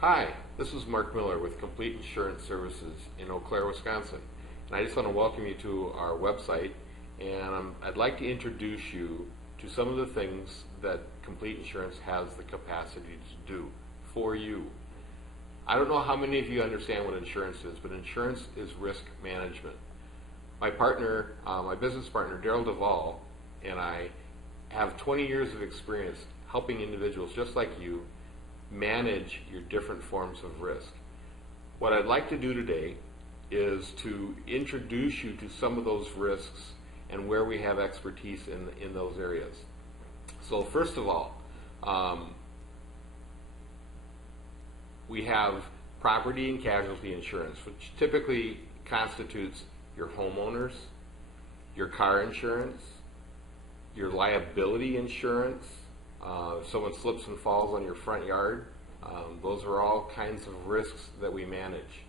Hi, this is Mark Miller with Complete Insurance Services in Eau Claire, Wisconsin. And I just want to welcome you to our website, and I'd like to introduce you to some of the things that Complete Insurance has the capacity to do for you. I don't know how many of you understand what insurance is, but insurance is risk management. My partner, my business partner, Daryl Duvall, and I have 20 years of experience helping individuals just like you manage your different forms of risk. What I'd like to do today is to introduce you to some of those risks and where we have expertise in those areas. So first of all, we have property and casualty insurance, which typically constitutes your homeowners, your car insurance, your liability insurance. If someone slips and falls on your front yard, those are all kinds of risks that we manage.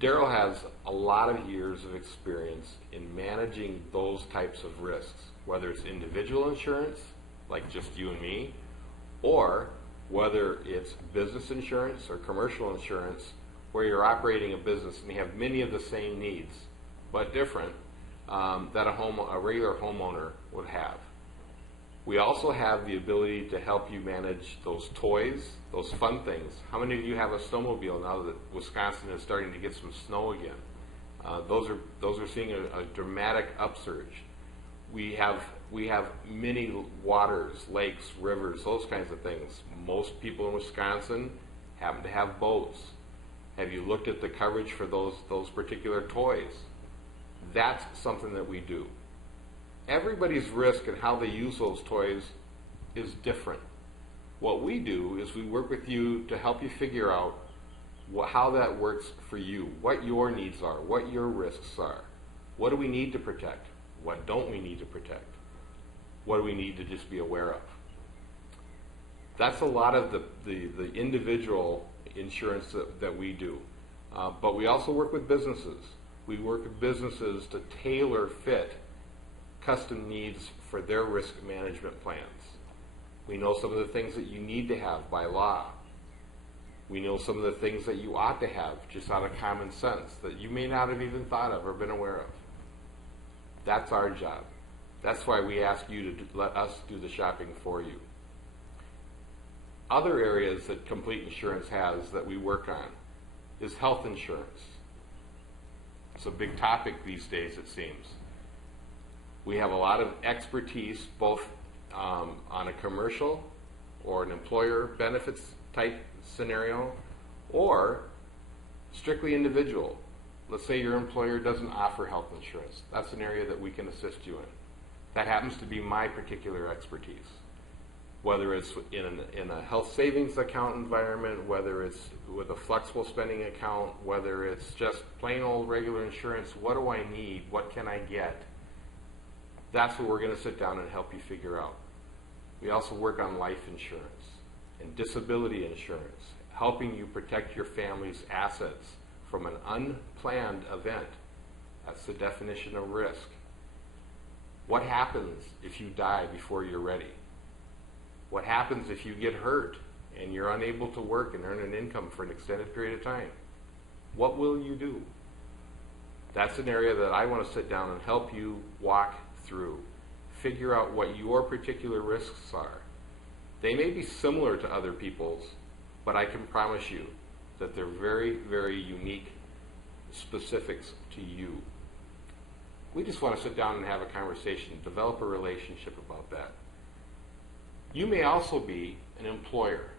Daryl has a lot of years of experience in managing those types of risks, whether it's individual insurance, like just you and me, or whether it's business insurance or commercial insurance, where you're operating a business and you have many of the same needs, but different, that a regular homeowner would have. We also have the ability to help you manage those toys, those fun things. How many of you have a snowmobile now that Wisconsin is starting to get some snow again? Those are seeing a dramatic upsurge. We have many waters, lakes, rivers, those kinds of things. Most people in Wisconsin happen to have boats. Have you looked at the coverage for those particular toys? That's something that we do. Everybody's risk and how they use those toys is different. What we do is we work with you to help you figure out how that works for you, what your needs are, what your risks are. What do we need to protect? What don't we need to protect? What do we need to just be aware of? That's a lot of the individual insurance that we do. But we also work with businesses. We work with businesses to tailor fit custom needs for their risk management plans. We know some of the things that you need to have by law. We know some of the things that you ought to have just out of common sense that you may not have even thought of or been aware of. That's our job. That's why we ask you to let us do the shopping for you. Other areas that Complete Insurance has that we work on is health insurance. It's a big topic these days, it seems. We have a lot of expertise both on a commercial or an employer benefits type scenario or strictly individual. Let's say your employer doesn't offer health insurance. That's an area that we can assist you in. That happens to be my particular expertise. Whether it's in a health savings account environment, whether it's with a flexible spending account, whether it's just plain old regular insurance, what do I need? What can I get? That's what we're going to sit down and help you figure out. We also work on life insurance and disability insurance, helping you protect your family's assets from an unplanned event. That's the definition of risk. What happens if you die before you're ready? What happens if you get hurt and you're unable to work and earn an income for an extended period of time? What will you do? That's an area that I want to sit down and help you walk through. Figure out what your particular risks are. They may be similar to other people's, but I can promise you that they're very, very unique specifics to you. We just want to sit down and have a conversation, develop a relationship about that. You may also be an employer,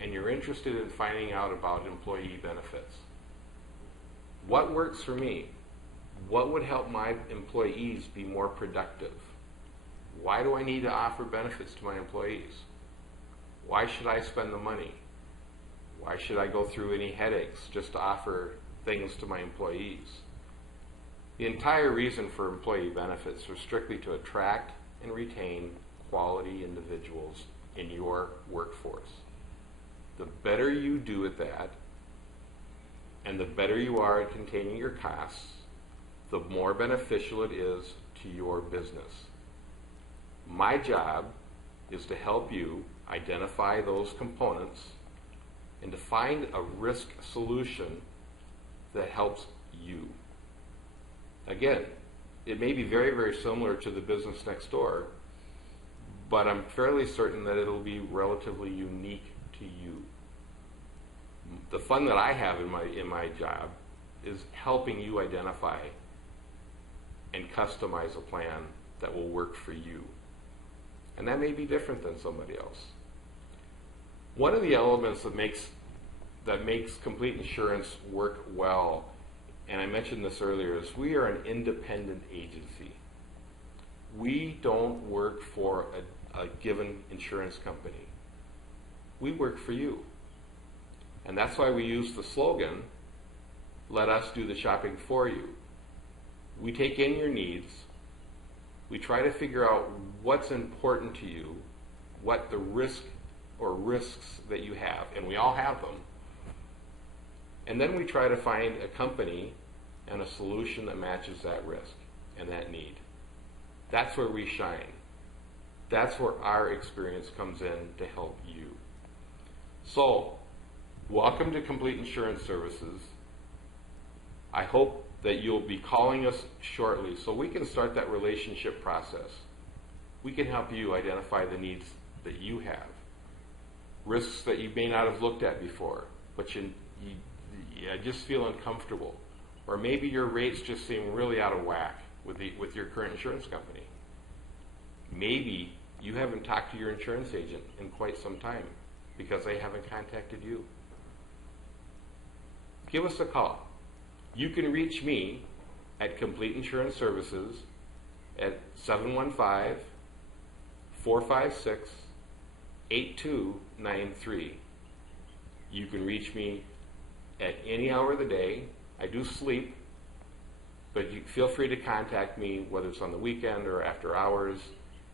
and you're interested in finding out about employee benefits. What works for me? What would help my employees be more productive? Why do I need to offer benefits to my employees? Why should I spend the money? Why should I go through any headaches just to offer things to my employees? The entire reason for employee benefits was strictly to attract and retain quality individuals in your workforce. The better you do at that, and the better you are at containing your costs, the more beneficial it is to your business. My job is to help you identify those components, and to find a risk solution that helps you. Again, it may be very, very similar to the business next door, but I'm fairly certain that it'll be relatively unique to you. The fun that I have in my job is helping you identify and customize a plan that will work for you. And that may be different than somebody else. One of the elements that makes Complete Insurance work well, and I mentioned this earlier, is we are an independent agency. We don't work for a given insurance company. We work for you. And that's why we use the slogan, let us do the shopping for you. We take in your needs. We try to figure out what's important to you, what the risk or risks that you have, and we all have them. And then we try to find a company and a solution that matches that risk and that need. That's where we shine. That's where our experience comes in to help you. So, welcome to Complete Insurance Services. I hope that you'll be calling us shortly so we can start that relationship process. We can help you identify the needs that you have, risks that you may not have looked at before, but you just feel uncomfortable, or maybe your rates just seem really out of whack with your current insurance company. Maybe you haven't talked to your insurance agent in quite some time because they haven't contacted you. Give us a call. You can reach me at Complete Insurance Services at 715-456-8293. You can reach me at any hour of the day. I do sleep, but you feel free to contact me, whether it's on the weekend or after hours,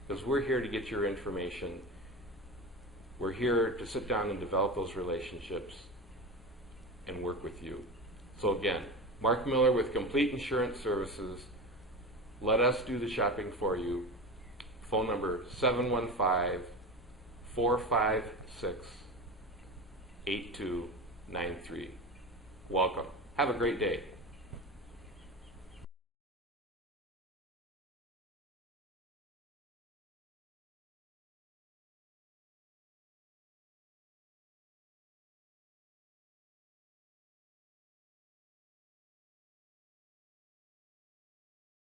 because we're here to get your information. We're here to sit down and develop those relationships and work with you. So again, Mark Miller with Complete Insurance Services. Let us do the shopping for you. Phone number 715-456-8293. Welcome. Have a great day.